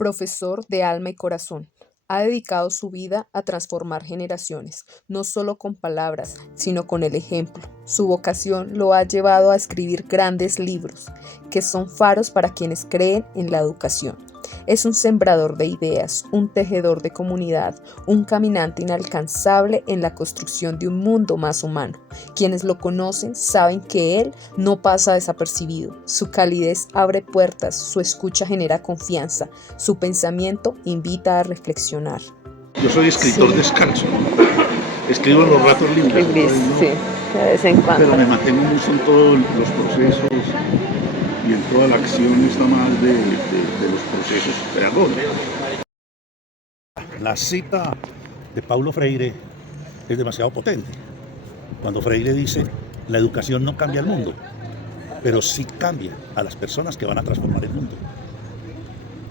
Profesor de alma y corazón, ha dedicado su vida a transformar generaciones, no solo con palabras, sino con el ejemplo. Su vocación lo ha llevado a escribir grandes libros, que son faros para quienes creen en la educación. Es un sembrador de ideas, un tejedor de comunidad, un caminante inalcanzable en la construcción de un mundo más humano. Quienes lo conocen saben que él no pasa desapercibido. Su calidez abre puertas, su escucha genera confianza, su pensamiento invita a reflexionar. Yo soy escritor descalzo, escribo en los ratos libres, Sí, de vez en pero cuando. me mantengo mucho en todos los procesos y en toda la acción está más de los procesos pedagógicos. La cita de Paulo Freire es demasiado potente. Cuando Freire dice, la educación no cambia el mundo, pero sí cambia a las personas que van a transformar el mundo.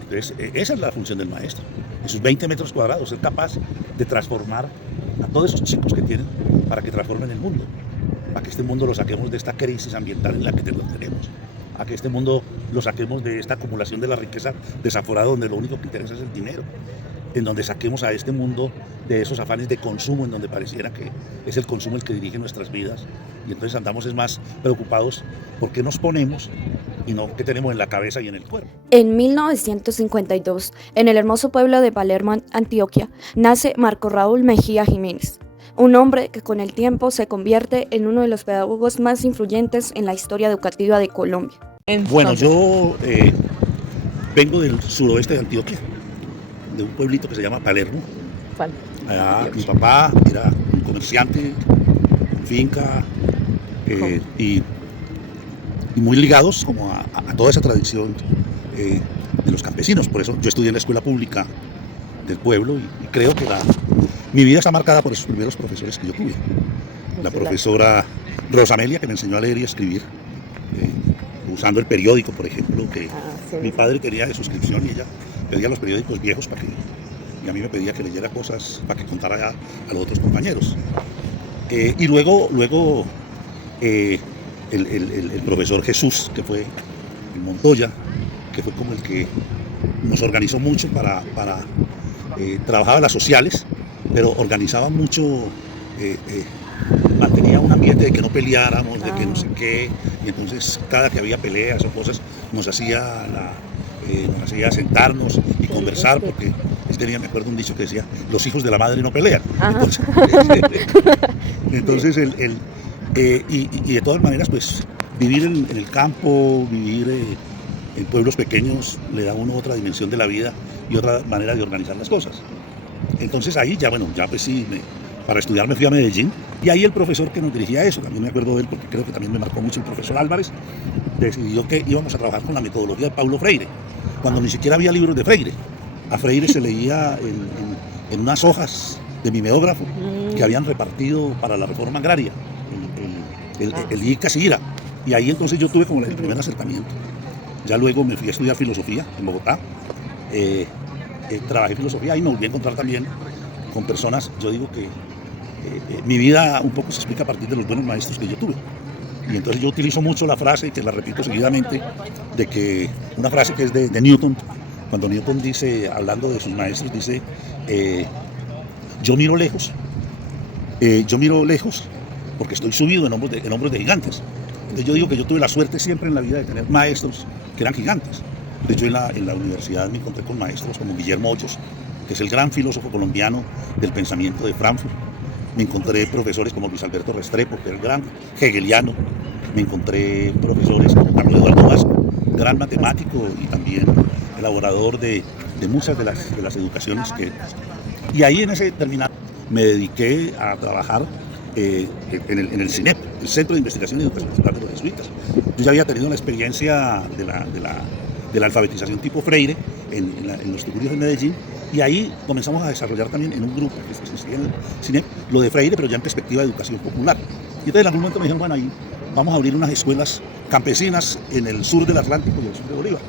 Entonces, esa es la función del maestro. En sus 20 metros cuadrados, ser capaz de transformar a todos esos chicos que tienen para que transformen el mundo. Para que este mundo lo saquemos de esta crisis ambiental en la que tenemos. A que este mundo lo saquemos de esta acumulación de la riqueza desaforada donde lo único que interesa es el dinero. En donde saquemos a este mundo de esos afanes de consumo en donde pareciera que es el consumo el que dirige nuestras vidas. Y entonces andamos es más preocupados por qué nos ponemos y no qué tenemos en la cabeza y en el cuerpo. En 1952, en el hermoso pueblo de Palermo, Antioquia, nace Marco Raúl Mejía Jiménez, un hombre que con el tiempo se convierte en uno de los pedagogos más influyentes en la historia educativa de Colombia. Bueno, yo vengo del suroeste de Antioquia, de un pueblito que se llama Palermo. Allá, mi papá era un comerciante, finca, y muy ligados como a toda esa tradición de los campesinos. Por eso yo estudié en la escuela pública del pueblo y creo que mi vida está marcada por esos primeros profesores que yo tuve. La profesora Rosamelia, que me enseñó a leer y a escribir, usando el periódico, por ejemplo, que mi padre tenía de suscripción y ella pedía los periódicos viejos y a mí me pedía que leyera cosas para que contara a los otros compañeros. Y luego el profesor Jesús, que fue en Montoya, que fue como el que nos organizó mucho trabajaba en las sociales, pero organizaba mucho, mantenía un ambiente de que no peleáramos, de que no sé qué, y entonces cada que había peleas o cosas nos hacía sentarnos y conversar, porque él tenía, me acuerdo, un dicho que decía, los hijos de la madre no pelean. Entonces y de todas maneras, pues vivir en el campo, vivir en pueblos pequeños le da a uno otra dimensión de la vida y otra manera de organizar las cosas. Entonces ahí ya pues sí, para estudiar me fui a Medellín y ahí el profesor que nos dirigía eso, también me acuerdo de él porque creo que también me marcó mucho, el profesor Álvarez, decidió que íbamos a trabajar con la metodología de Paulo Freire, cuando ni siquiera había libros de Freire. A Freire se leía en unas hojas de mimeógrafo que habían repartido para la reforma agraria, el ICA Siguira, y ahí entonces yo tuve como el primer acercamiento. Ya luego me fui a estudiar filosofía en Bogotá, trabajé filosofía y me volví a encontrar también con personas. Yo digo que mi vida un poco se explica a partir de los buenos maestros que yo tuve. Y entonces yo utilizo mucho la frase, que la repito seguidamente, una frase que es de Newton, cuando Newton dice, hablando de sus maestros, dice, yo miro lejos porque estoy subido en hombros de gigantes. Entonces yo digo que yo tuve la suerte siempre en la vida de tener maestros que eran gigantes. De hecho, en la universidad me encontré con maestros como Guillermo Hoyos, que es el gran filósofo colombiano del pensamiento de Frankfurt. Me encontré profesores como Luis Alberto Restrepo, que era el gran hegeliano. Me encontré profesores como Carlos Eduardo Vasco, gran matemático y también elaborador de muchas de las educaciones Y ahí en ese terminal me dediqué a trabajar en el CINEP, el Centro de Investigación y Educación Escolar de los Jesuitas. Yo ya había tenido la experiencia de la alfabetización tipo Freire en los tugurios de Medellín, y ahí comenzamos a desarrollar también en un grupo que se hacía en el CINEP lo de Freire, pero ya en perspectiva de educación popular. Y entonces en algún momento me dijeron, bueno, ahí vamos a abrir unas escuelas campesinas en el sur del Atlántico y el sur de Bolívar.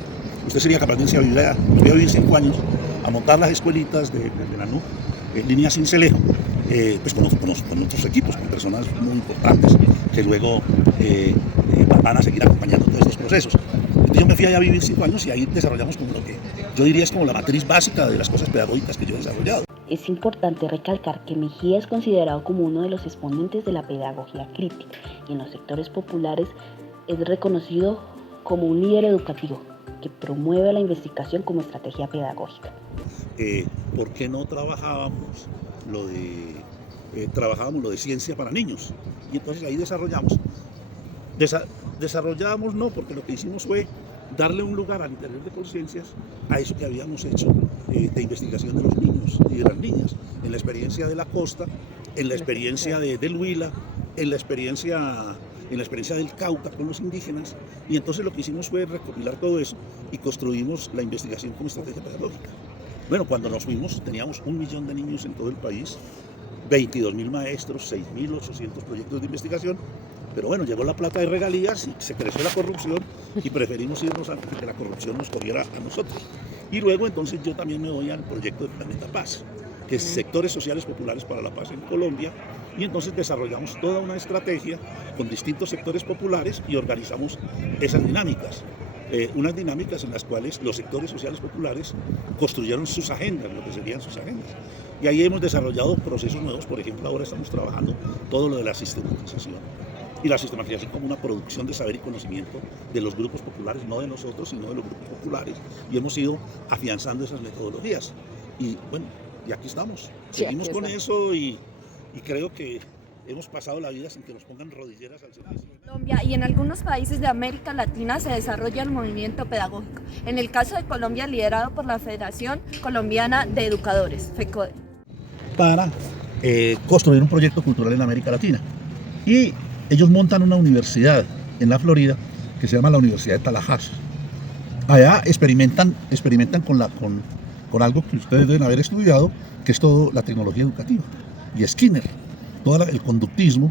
Usted sería capaz de irse a vivir 5 años a montar las escuelitas de la NUC, en línea Cincelejo, pues con otros equipos, con personas muy importantes que luego van a seguir acompañando todos estos procesos. Entonces yo me fui allá a vivir 5 años y ahí desarrollamos como lo que yo yo diría es como la matriz básica de las cosas pedagógicas que yo he desarrollado. Es importante recalcar que Mejía es considerado como uno de los exponentes de la pedagogía crítica y en los sectores populares es reconocido como un líder educativo que promueve la investigación como estrategia pedagógica. ¿Por qué no trabajábamos lo de ciencia para niños? Y entonces ahí desarrollamos no, porque lo que hicimos fue darle un lugar al interior de conciencias a eso que habíamos hecho de investigación de los niños y de las niñas, en la experiencia de la costa, en la experiencia del Huila, en la experiencia del Cauca con los indígenas, y entonces lo que hicimos fue recopilar todo eso y construimos la investigación como estrategia pedagógica. Bueno, cuando nos fuimos teníamos 1 millón de niños en todo el país, 22.000 maestros, 6.800 proyectos de investigación, pero bueno, llegó la plata de regalías y se creció la corrupción y preferimos irnos antes de que la corrupción nos cogiera a nosotros. Y luego entonces yo también me voy al proyecto de Planeta Paz, que es Sectores Sociales Populares para la Paz en Colombia, y entonces desarrollamos toda una estrategia con distintos sectores populares y organizamos esas dinámicas. Unas dinámicas en las cuales los sectores sociales populares construyeron sus agendas, lo que serían sus agendas. Y ahí hemos desarrollado procesos nuevos, por ejemplo, ahora estamos trabajando todo lo de la sistematización. Y la sistematización como una producción de saber y conocimiento de los grupos populares, no de nosotros, sino de los grupos populares. Y hemos ido afianzando esas metodologías. Y bueno, y aquí estamos. Seguimos con eso y creo que hemos pasado la vida sin que nos pongan rodilleras al servicio. Colombia y en algunos países de América Latina se desarrolla el movimiento pedagógico. En el caso de Colombia, liderado por la Federación Colombiana de Educadores, FECODE. Para construir un proyecto cultural en América Latina. Y ellos montan una universidad en la Florida que se llama la Universidad de Tallahassee. Allá experimentan con algo que ustedes deben haber estudiado, que es toda la tecnología educativa. Y Skinner, todo el conductismo,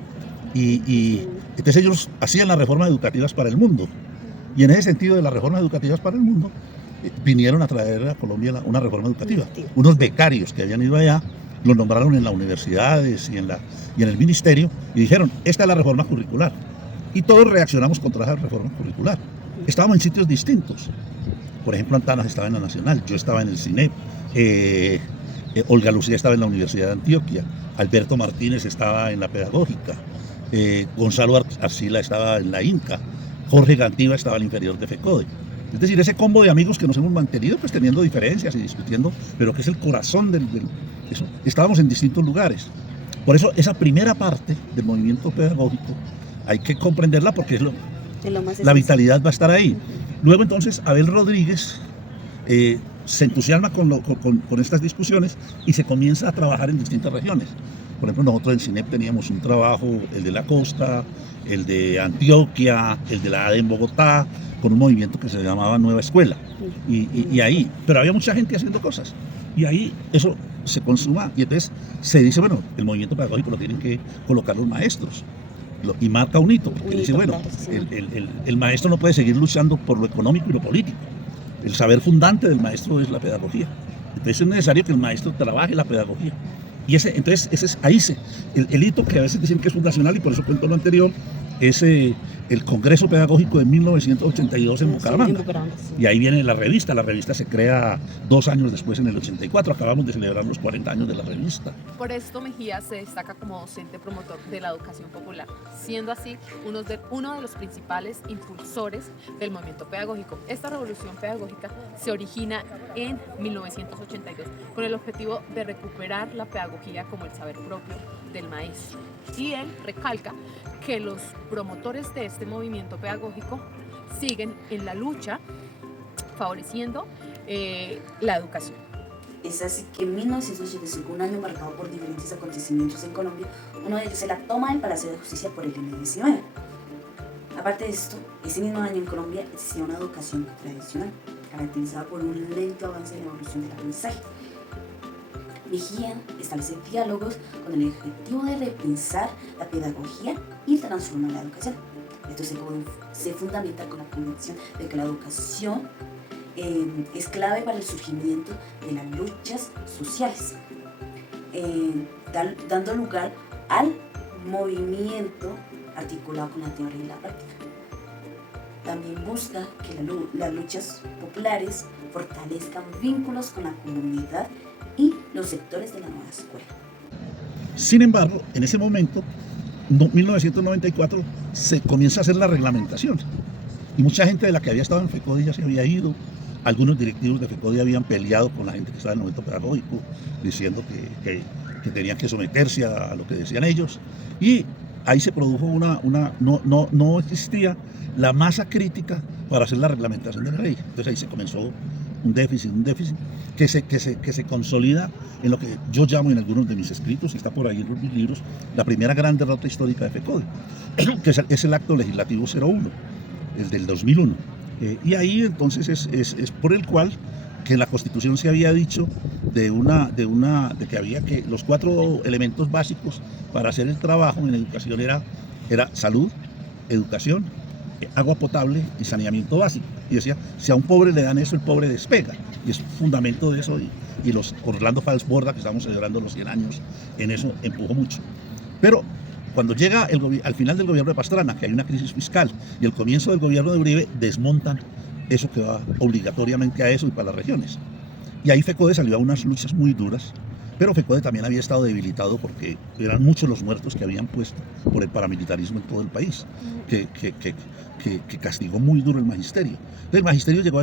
y entonces ellos hacían las reformas educativas para el mundo. Y en ese sentido de las reformas educativas para el mundo, vinieron a traer a Colombia una reforma educativa. Unos becarios que habían ido allá, los nombraron en las universidades y en el ministerio, y dijeron, esta es la reforma curricular. Y todos reaccionamos contra esa reforma curricular. Estábamos en sitios distintos. Por ejemplo, Antanas estaba en la Nacional, yo estaba en el CINEP, Olga Lucía estaba en la Universidad de Antioquia, Alberto Martínez estaba en la Pedagógica, Gonzalo Arcila estaba en la INCA, Jorge Gantiva estaba al inferior de FECODE. Es decir, ese combo de amigos que nos hemos mantenido, pues teniendo diferencias y discutiendo, pero que es el corazón de eso. Estábamos en distintos lugares. Por eso esa primera parte del movimiento pedagógico hay que comprenderla porque la vitalidad va a estar ahí. Luego entonces Abel Rodríguez se entusiasma con estas discusiones y se comienza a trabajar en distintas regiones. Por ejemplo, nosotros en CINEP teníamos un trabajo, el de la costa, el de Antioquia, el de la ADE en Bogotá, con un movimiento que se llamaba Nueva Escuela. Y ahí, pero había mucha gente haciendo cosas. Y ahí eso se consuma y entonces se dice, bueno, el movimiento pedagógico lo tienen que colocar los maestros. Y marca un hito, porque dice, bueno, el maestro no puede seguir luchando por lo económico y lo político. El saber fundante del maestro es la pedagogía. Entonces es necesario que el maestro trabaje la pedagogía. Y entonces ese es ahí el hito que a veces dicen que es fundacional, y por eso cuento lo anterior, es el Congreso Pedagógico de 1982 en Bucaramanga. Y ahí viene la revista se crea 2 años después, en el 84, acabamos de celebrar los 40 años de la revista. Por esto Mejía se destaca como docente promotor de la educación popular, siendo así uno de los principales impulsores del movimiento pedagógico. Esta revolución pedagógica se origina en 1982 con el objetivo de recuperar la pedagogía como el saber propio del maestro. Y él recalca que los promotores de este movimiento pedagógico siguen en la lucha favoreciendo la educación. Es así que en 1985, un año marcado por diferentes acontecimientos en Colombia, uno de ellos es la toma del Palacio de Justicia por el M-19. Aparte de esto, ese mismo año en Colombia existía una educación tradicional, caracterizada por un lento avance en la evolución del aprendizaje. Mejía establece diálogos con el objetivo de repensar la pedagogía y transformar la educación. Esto se fundamenta con la convicción de que la educación es clave para el surgimiento de las luchas sociales, dando lugar al movimiento articulado con la teoría y la práctica. también busca que las luchas populares fortalezcan vínculos con la comunidad y los sectores de la nueva escuela. Sin embargo, en ese momento, 1994, se comienza a hacer la reglamentación. Y mucha gente de la que había estado en FECODE ya se había ido. Algunos directivos de FECODE habían peleado con la gente que estaba en el momento pedagógico, diciendo que tenían que someterse a lo que decían ellos. Y ahí se produjo no existía la masa crítica para hacer la reglamentación de la ley. Entonces ahí se comenzó un déficit que se consolida en lo que yo llamo en algunos de mis escritos, y está por ahí en mis libros, la primera gran derrota histórica de FECODE, que es el acto legislativo 01, el del 2001. Y ahí entonces es por el cual que en la Constitución se había dicho de que había que los 4 elementos básicos para hacer el trabajo en educación era salud, educación, agua potable y saneamiento básico. Y decía, si a un pobre le dan eso, el pobre despega. Y es fundamento de eso. Y los Orlando Fals Borda, que estamos celebrando los 100 años, en eso empujó mucho. Pero cuando llega al final del gobierno de Pastrana, que hay una crisis fiscal, y el comienzo del gobierno de Uribe, desmontan eso que va obligatoriamente a eso y para las regiones. Y ahí FECODE salió a unas luchas muy duras, pero FECODE también había estado debilitado porque eran muchos los muertos que habían puesto por el paramilitarismo en todo el país, que castigó muy duro el magisterio. Entonces, el magisterio llegó a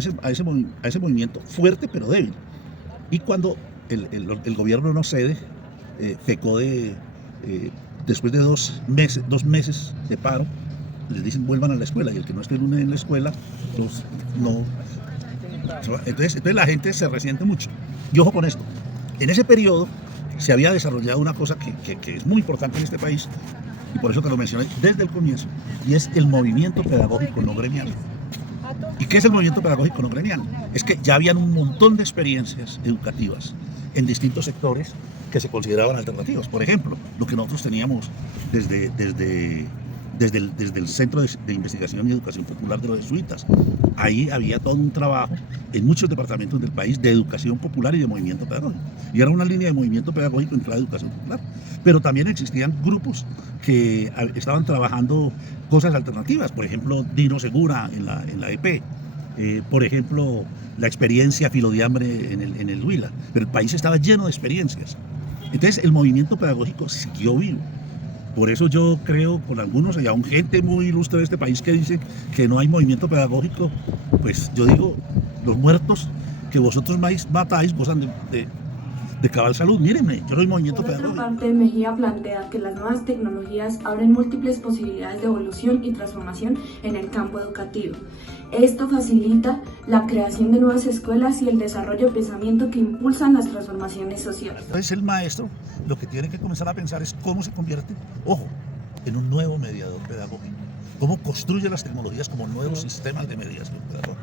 ese movimiento fuerte pero débil. Y cuando el gobierno no cede, FECODE, después de 2 meses de paro, les dicen vuelvan a la escuela, y el que no esté en la escuela, pues no. Entonces la gente se resiente mucho. Y ojo con esto, en ese periodo se había desarrollado una cosa que es muy importante en este país, y por eso te lo mencioné desde el comienzo, y es el movimiento pedagógico no gremial. ¿Y qué es el movimiento pedagógico no gremial? Es que ya habían un montón de experiencias educativas en distintos sectores que se consideraban alternativas. Por ejemplo, lo que nosotros teníamos desde el Centro de Investigación y Educación Popular de los Jesuitas. Ahí había todo un trabajo en muchos departamentos del país de educación popular y de movimiento pedagógico. Y era una línea de movimiento pedagógico en clave de educación popular. Pero también existían grupos que estaban trabajando cosas alternativas. Por ejemplo, Dino Segura en la EP. Por ejemplo, la experiencia Filodiambre en el Huila. Pero el país estaba lleno de experiencias. Entonces el movimiento pedagógico siguió vivo. Por eso yo creo con algunos, y aún gente muy ilustre de este país que dice que no hay movimiento pedagógico, pues yo digo, los muertos que vosotros matáis gozan de cabal salud. Mírenme, yo soy movimiento pedagógico. Por otra parte, Mejía plantea que las nuevas tecnologías abren múltiples posibilidades de evolución y transformación en el campo educativo. Esto facilita la creación de nuevas escuelas y el desarrollo de pensamiento que impulsan las transformaciones sociales. Entonces el maestro lo que tiene que comenzar a pensar es cómo se convierte, ojo, en un nuevo mediador pedagógico. Cómo construye las tecnologías como nuevos sistemas de mediación pedagógica.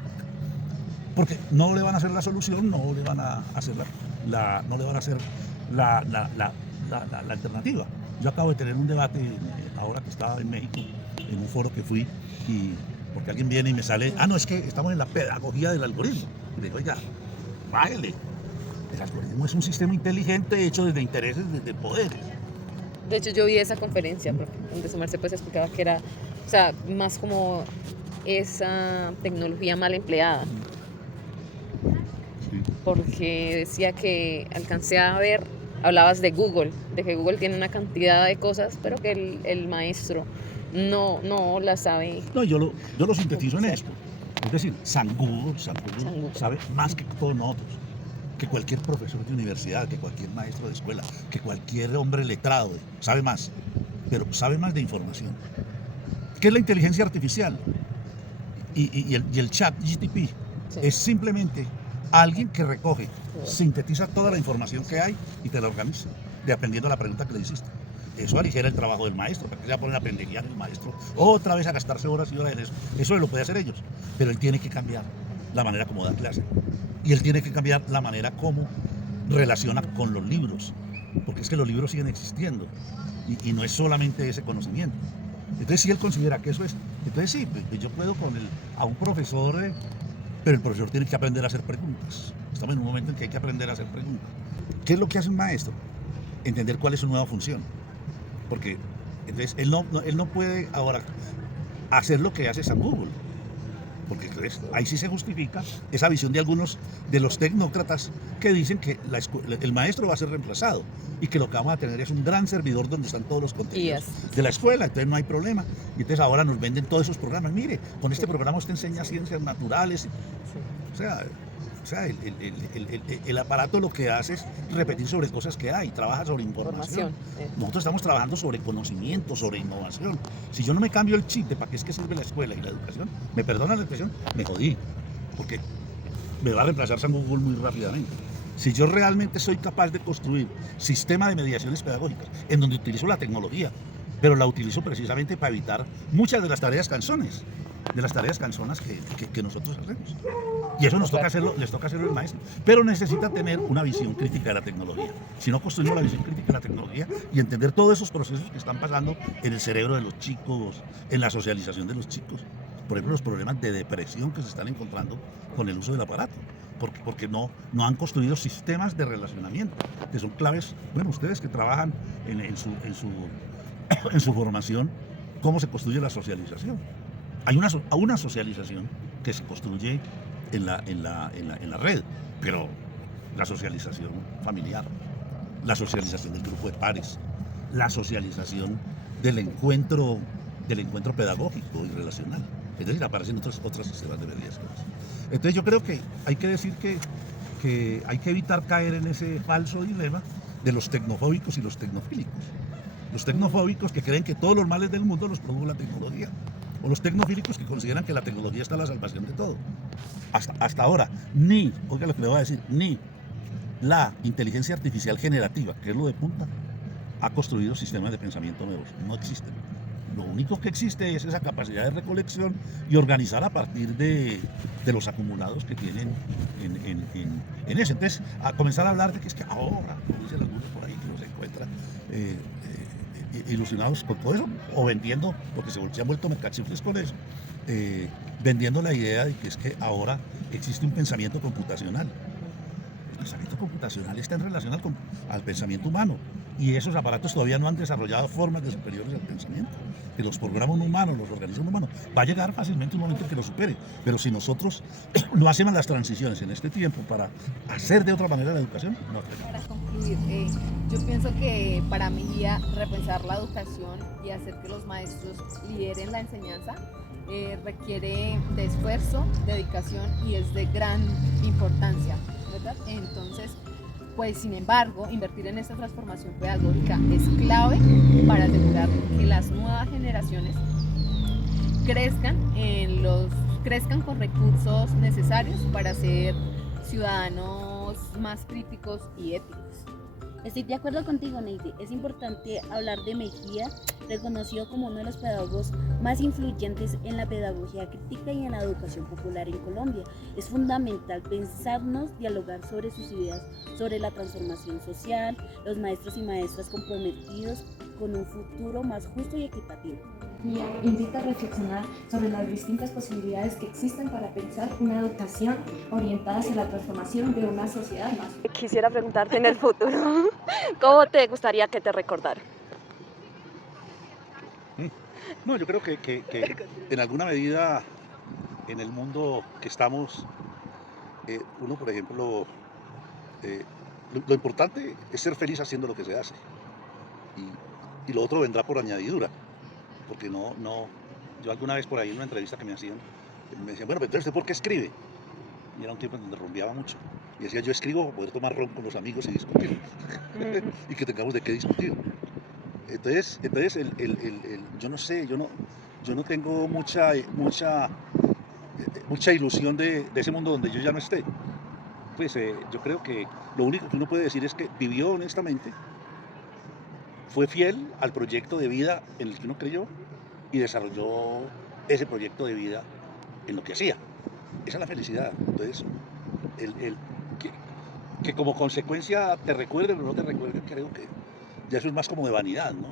Porque no le van a hacer la solución, no le van a hacer la alternativa. Yo acabo de tener un debate ahora que estaba en México, en un foro que fui, y porque alguien viene y me sale, no, es que estamos en la pedagogía del algoritmo. Y le digo, oiga, bájale. El algoritmo es un sistema inteligente hecho desde intereses, desde poderes. De hecho, yo vi esa conferencia, donde su merced pues explicaba que era, o sea, más como esa tecnología mal empleada. Sí. Porque decía que alcancé a ver, hablabas de Google, de que Google tiene una cantidad de cosas, pero que el maestro no la sabe. No, yo lo sintetizo en esto. Es decir, San Google sabe más que todos nosotros, que cualquier profesor de universidad, que cualquier maestro de escuela, que cualquier hombre letrado, sabe más, pero sabe más de información. ¿Qué es la inteligencia artificial? Y el chat GTP es simplemente alguien que recoge, sintetiza toda la información que hay y te la organiza, dependiendo de la pregunta que le hiciste. Eso aligera el trabajo del maestro, porque se va a poner a pendejear el maestro otra vez a gastarse horas y horas en eso. Eso lo puede hacer ellos, pero él tiene que cambiar la manera como da clase. Y él tiene que cambiar la manera como relaciona con los libros, porque es que los libros siguen existiendo y no es solamente ese conocimiento. Entonces, si él considera que eso es, entonces sí, pues yo puedo a un profesor, pero el profesor tiene que aprender a hacer preguntas. Estamos en un momento en que hay que aprender a hacer preguntas. ¿Qué es lo que hace un maestro? Entender cuál es su nueva función. Porque entonces él no puede ahora hacer lo que hace San Google. Porque ¿crees? Ahí sí se justifica esa visión de algunos de los tecnócratas que dicen que el maestro va a ser reemplazado y que lo que vamos a tener es un gran servidor donde están todos los contenidos de la escuela, entonces no hay problema. Y entonces ahora nos venden todos esos programas. Mire, con este programa usted enseña ciencias naturales. O sea, el aparato lo que hace es repetir sobre cosas que hay, trabaja sobre información. Nosotros estamos trabajando sobre conocimiento, sobre innovación. Si yo no me cambio el chip de para qué es que sirve la escuela y la educación, me perdonan la expresión, me jodí, porque me va a reemplazar San Google muy rápidamente. Si yo realmente soy capaz de construir sistema de mediaciones pedagógicas en donde utilizo la tecnología, pero la utilizo precisamente para evitar muchas de las tareas canzonas que nosotros hacemos. Y eso les toca hacerlo el maestro. Pero necesita tener una visión crítica de la tecnología. Si no construimos la visión crítica de la tecnología y entender todos esos procesos que están pasando en el cerebro de los chicos, en la socialización de los chicos. Por ejemplo, los problemas de depresión que se están encontrando con el uso del aparato. Porque no han construido sistemas de relacionamiento, que son claves. Bueno, ustedes que trabajan en su formación, ¿cómo se construye la socialización? Hay una socialización que se construye en la red, pero la socialización familiar, la socialización del grupo de pares, la socialización del encuentro pedagógico y relacional. Es decir, aparecen otros sistemas de mediación. Entonces yo creo que hay que decir que hay que evitar caer en ese falso dilema de los tecnofóbicos y los tecnofílicos. Los tecnofóbicos que creen que todos los males del mundo los produjo la tecnología. O los tecnofílicos que consideran que la tecnología está a la salvación de todo. Hasta ahora, oiga lo que le voy a decir, ni la inteligencia artificial generativa, que es lo de punta, ha construido sistemas de pensamiento nuevos. No existen. Lo único que existe es esa capacidad de recolección y organizar a partir de los acumulados que tienen en eso. Entonces, a comenzar a hablar de que es que ahora, como dicen algunos por ahí, que no se encuentran ilusionados con todo eso, o vendiendo, porque se han vuelto mercachifles con eso, vendiendo la idea de que es que ahora existe un pensamiento computacional. El pensamiento computacional está en relación al pensamiento humano, y esos aparatos todavía no han desarrollado formas de superiores al pensamiento, que los programas humanos, los organismos humanos, va a llegar fácilmente un momento en que lo supere, pero si nosotros no hacemos las transiciones en este tiempo para hacer de otra manera la educación, no tenemos. Para concluir, yo pienso que para Mejía repensar la educación y hacer que los maestros lideren la enseñanza requiere de esfuerzo, dedicación y es de gran importancia, ¿verdad? Entonces, pues sin embargo, invertir en esta transformación pedagógica es clave para asegurar que las nuevas generaciones crezcan con recursos necesarios para ser ciudadanos más críticos y éticos. Estoy de acuerdo contigo, Neidi. Es importante hablar de Mejía, reconocido como uno de los pedagogos más influyentes en la pedagogía crítica y en la educación popular en Colombia. Es fundamental pensarnos, dialogar sobre sus ideas, sobre la transformación social, los maestros y maestras comprometidos con un futuro más justo y equitativo. Mejía invita a reflexionar sobre las distintas posibilidades que existen para pensar una educación orientada hacia la transformación de una sociedad más. Quisiera preguntarte en el futuro, ¿cómo te gustaría que te recordaran? No, yo creo que en alguna medida en el mundo que estamos, uno, por ejemplo, lo importante es ser feliz haciendo lo que se hace. Y lo otro vendrá por añadidura. Porque yo alguna vez por ahí en una entrevista que me decían, bueno, pero entonces ¿usted por qué escribe? Y era un tiempo en donde rumbeaba mucho. Y decía, yo escribo para poder tomar ron con los amigos y discutir. Y que tengamos de qué discutir. Entonces yo no sé, yo no tengo mucha ilusión de ese mundo donde yo ya no esté. Pues yo creo que lo único que uno puede decir es que vivió honestamente, fue fiel al proyecto de vida en el que uno creyó y desarrolló ese proyecto de vida en lo que hacía. Esa es la felicidad. Entonces, que como consecuencia te recuerden o no te recuerden, creo que ya eso es más como de vanidad, ¿no?